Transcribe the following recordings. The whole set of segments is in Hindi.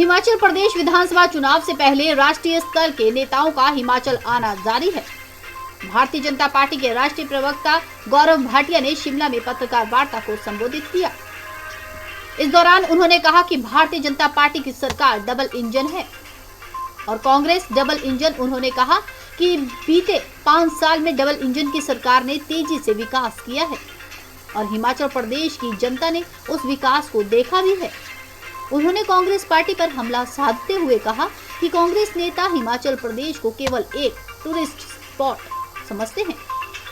हिमाचल प्रदेश विधानसभा चुनाव से पहले राष्ट्रीय स्तर के नेताओं का हिमाचल आना जारी है। भारतीय जनता पार्टी के राष्ट्रीय प्रवक्ता गौरव भाटिया ने शिमला में पत्रकार वार्ता को संबोधित किया। इस दौरान उन्होंने कहा कि भारतीय जनता पार्टी की सरकार डबल इंजन है और कांग्रेस डबल इंजन। उन्होंने कहा कि बीते 5 साल में डबल इंजन की सरकार ने तेजी से विकास किया है और हिमाचल प्रदेश की जनता ने उस विकास को देखा भी है। उन्होंने कांग्रेस पार्टी पर हमला साधते हुए कहा कि कांग्रेस नेता हिमाचल प्रदेश को केवल एक टूरिस्ट स्पॉट समझते हैं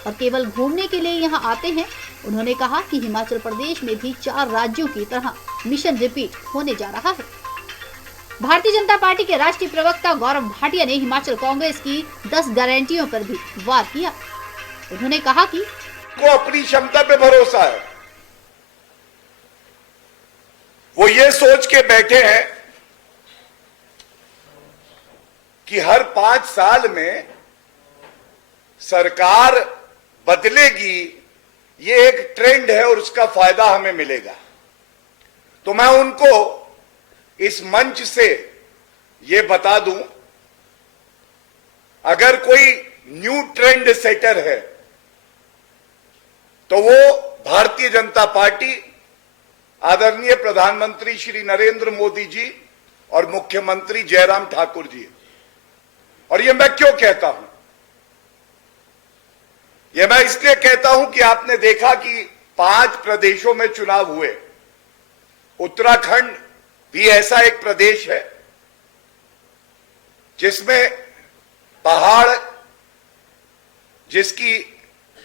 और केवल घूमने के लिए यहां आते हैं। उन्होंने कहा कि हिमाचल प्रदेश में भी 4 राज्यों की तरह मिशन रिपीट होने जा रहा है। भारतीय जनता पार्टी के राष्ट्रीय प्रवक्ता गौरव भाटिया ने हिमाचल कांग्रेस की 10 गारंटियों पर भी वार किया। उन्होंने कहा कि को अपनी क्षमता पे भरोसा है, वो ये सोच के बैठे हैं कि हर 5 साल में सरकार बदलेगी, ये एक ट्रेंड है और उसका फायदा हमें मिलेगा। तो मैं उनको इस मंच से ये बता दूं, अगर कोई न्यू ट्रेंड सेटर है तो वो भारतीय जनता पार्टी, आदरणीय प्रधानमंत्री श्री नरेंद्र मोदी जी और मुख्यमंत्री जयराम ठाकुर जी। और ये मैं क्यों कहता हूं? ये मैं इसलिए कहता हूं कि आपने देखा कि 5 प्रदेशों में चुनाव हुए। उत्तराखंड भी ऐसा एक प्रदेश है जिसमें पहाड़, जिसकी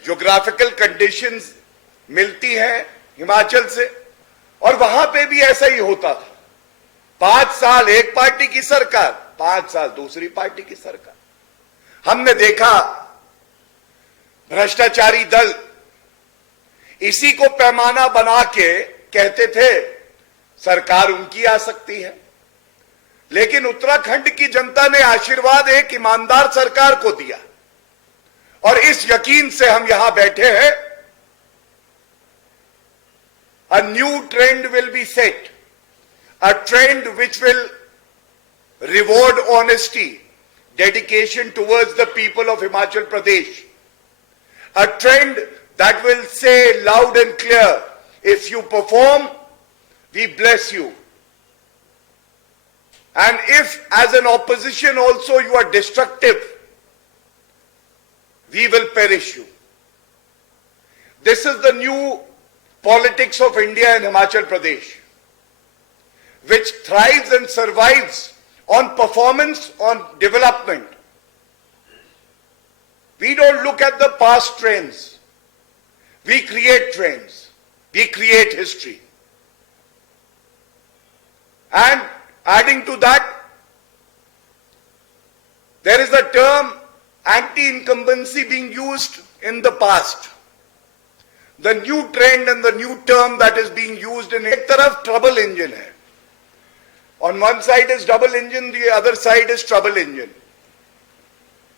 ज्योग्राफिकल कंडीशंस मिलती हैं हिमाचल से, और वहां पे भी ऐसा ही होता था। 5 साल एक पार्टी की सरकार, 5 साल दूसरी पार्टी की सरकार। हमने देखा भ्रष्टाचारी दल इसी को पैमाना बना के कहते थे सरकार उनकी आ सकती है, लेकिन उत्तराखंड की जनता ने आशीर्वाद एक ईमानदार सरकार को दिया और इस यकीन से हम यहां बैठे हैं। A new trend will be set, a trend which will reward honesty, dedication towards the people of Himachal Pradesh, a trend that will say loud and clear, if you perform, we bless you, and if as an opposition also you are destructive, we will perish you. This is the new politics of India and Himachal Pradesh, which thrives and survives on performance, on development. We don't look at the past trends. We create trends. We create history. And adding to that, there is a term anti-incumbency being used in the past. The new trend and the new term that is being used in एक तरफ trouble engine है. On one side is double engine, the other side is trouble engine.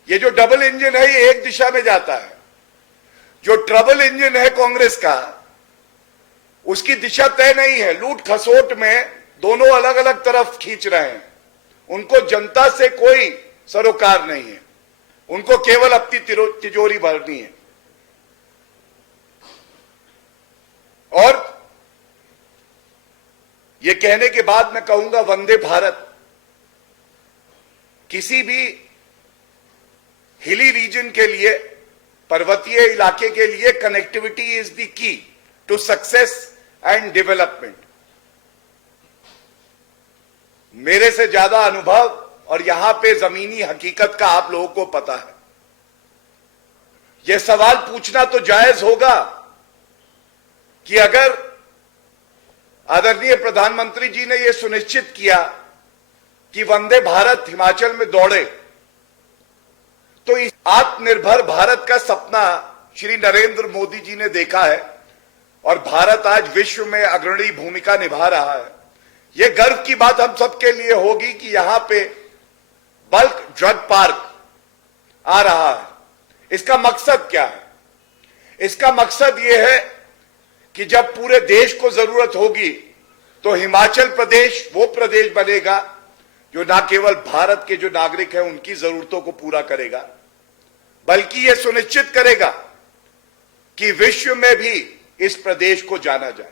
ये जो double engine है ये एक दिशा में जाता है। जो trouble engine है कांग्रेस का, उसकी दिशा तय नहीं है। लूट खसोट में दोनों अलग अलग तरफ खींच रहे हैं। उनको जनता से कोई सरोकार नहीं है, उनको केवल अपनी तिजोरी भरनी है। और ये कहने के बाद मैं कहूंगा वंदे भारत। किसी भी हिली रीजन के लिए, पर्वतीय इलाके के लिए connectivity is the key to success and development. मेरे से ज्यादा अनुभव और यहां पे जमीनी हकीकत का आप लोगों को पता है। यह सवाल पूछना तो जायज होगा कि अगर आदरणीय प्रधानमंत्री जी ने यह सुनिश्चित किया कि वंदे भारत हिमाचल में दौड़े, तो इस आत्मनिर्भर भारत का सपना श्री नरेंद्र मोदी जी ने देखा है और भारत आज विश्व में अग्रणी भूमिका निभा रहा है। यह गर्व की बात हम सबके लिए होगी कि यहां पे बल्क ड्रग पार्क आ रहा है। इसका मकसद क्या है? इसका मकसद यह है कि जब पूरे देश को जरूरत होगी तो हिमाचल प्रदेश वो प्रदेश बनेगा जो ना केवल भारत के जो नागरिक हैं उनकी जरूरतों को पूरा करेगा, बल्कि यह सुनिश्चित करेगा कि विश्व में भी इस प्रदेश को जाना जाए।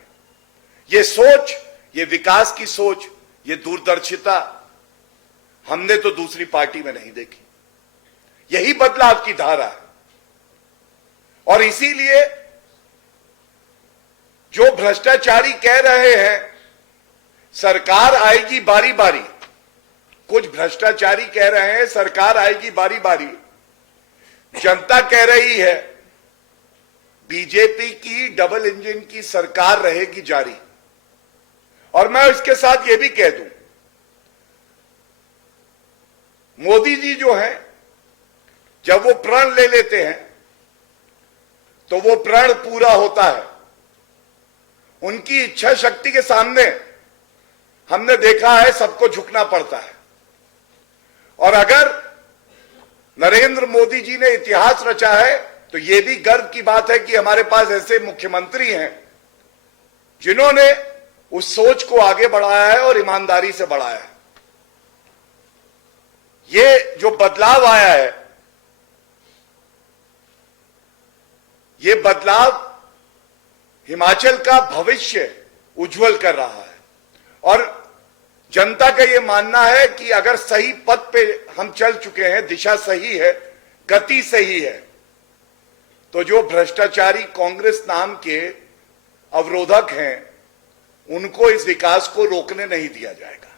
ये सोच, ये विकास की सोच, ये दूरदर्शिता हमने तो दूसरी पार्टी में नहीं देखी। यही बदलाव की धारा है। और इसीलिए जो भ्रष्टाचारी कह रहे हैं सरकार आएगी बारी बारी, कुछ भ्रष्टाचारी कह रहे हैं सरकार आएगी बारी बारी, जनता कह रही है बीजेपी की डबल इंजन की सरकार रहेगी जारी। और मैं इसके साथ यह भी कह दूं, मोदी जी जो हैं जब वो प्रण ले लेते हैं तो वो प्रण पूरा होता है। उनकी इच्छा शक्ति के सामने हमने देखा है सबको झुकना पड़ता है। और अगर नरेंद्र मोदी जी ने इतिहास रचा है तो यह भी गर्व की बात है कि हमारे पास ऐसे मुख्यमंत्री हैं जिन्होंने उस सोच को आगे बढ़ाया है और ईमानदारी से बढ़ाया है। ये जो बदलाव आया है, ये बदलाव हिमाचल का भविष्य उज्जवल कर रहा है। और जनता का यह मानना है कि अगर सही पथ पे हम चल चुके हैं, दिशा सही है, गति सही है, तो जो भ्रष्टाचारी कांग्रेस नाम के अवरोधक हैं उनको इस विकास को रोकने नहीं दिया जाएगा।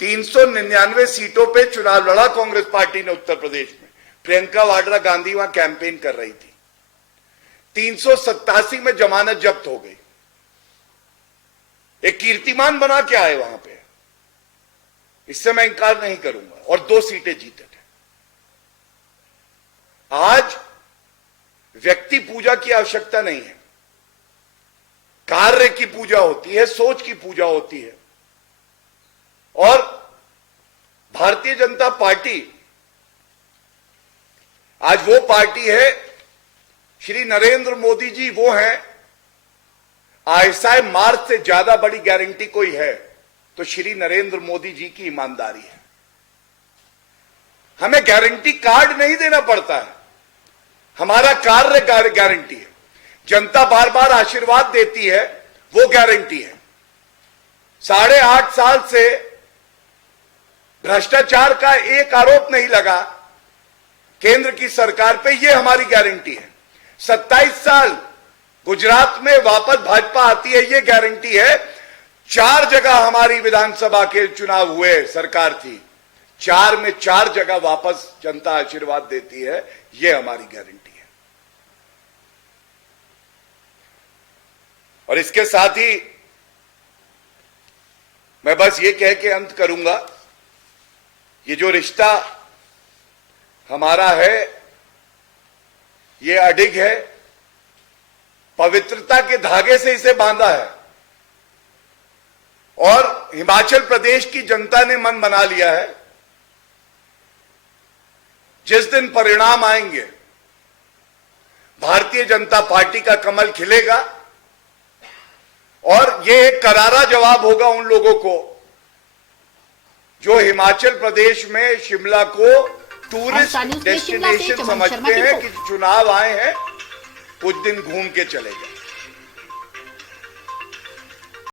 399 सीटों पे चुनाव लड़ा कांग्रेस पार्टी ने उत्तर प्रदेश में। प्रियंका वाड्रा गांधी वहां कैंपेन कर रही थी। 387 में जमानत जब्त हो गई। एक कीर्तिमान बना के आए वहां पे, इससे मैं इंकार नहीं करूंगा। और 2 सीटें जीते थे। आज व्यक्ति पूजा की आवश्यकता नहीं है, कार्य की पूजा होती है, सोच की पूजा होती है। और भारतीय जनता पार्टी आज वो पार्टी है, श्री नरेंद्र मोदी जी वो हैं, आईएसआई मार्क से ज्यादा बड़ी गारंटी कोई है तो श्री नरेंद्र मोदी जी की ईमानदारी है। हमें गारंटी कार्ड नहीं देना पड़ता है, हमारा कार्य गारंटी है। जनता बार बार आशीर्वाद देती है, वो गारंटी है। 8.5 साल से भ्रष्टाचार का एक आरोप नहीं लगा केंद्र की सरकार पे, ये हमारी गारंटी है। 27 साल गुजरात में वापस भाजपा आती है, ये गारंटी है। 4 जगह हमारी विधानसभा के चुनाव हुए, सरकार थी, 4 में 4 जगह वापस जनता आशीर्वाद देती है, ये हमारी गारंटी है। और इसके साथ ही मैं बस ये कह के अंत करूंगा, ये जो रिश्ता हमारा है ये अडिग है, पवित्रता के धागे से इसे बांधा है। और हिमाचल प्रदेश की जनता ने मन बना लिया है, जिस दिन परिणाम आएंगे भारतीय जनता पार्टी का कमल खिलेगा। और यह एक करारा जवाब होगा उन लोगों को जो हिमाचल प्रदेश में शिमला को टूरिस्ट डेस्टिनेशन समझते हैं कि चुनाव आए हैं, कुछ दिन घूम के चले जाए।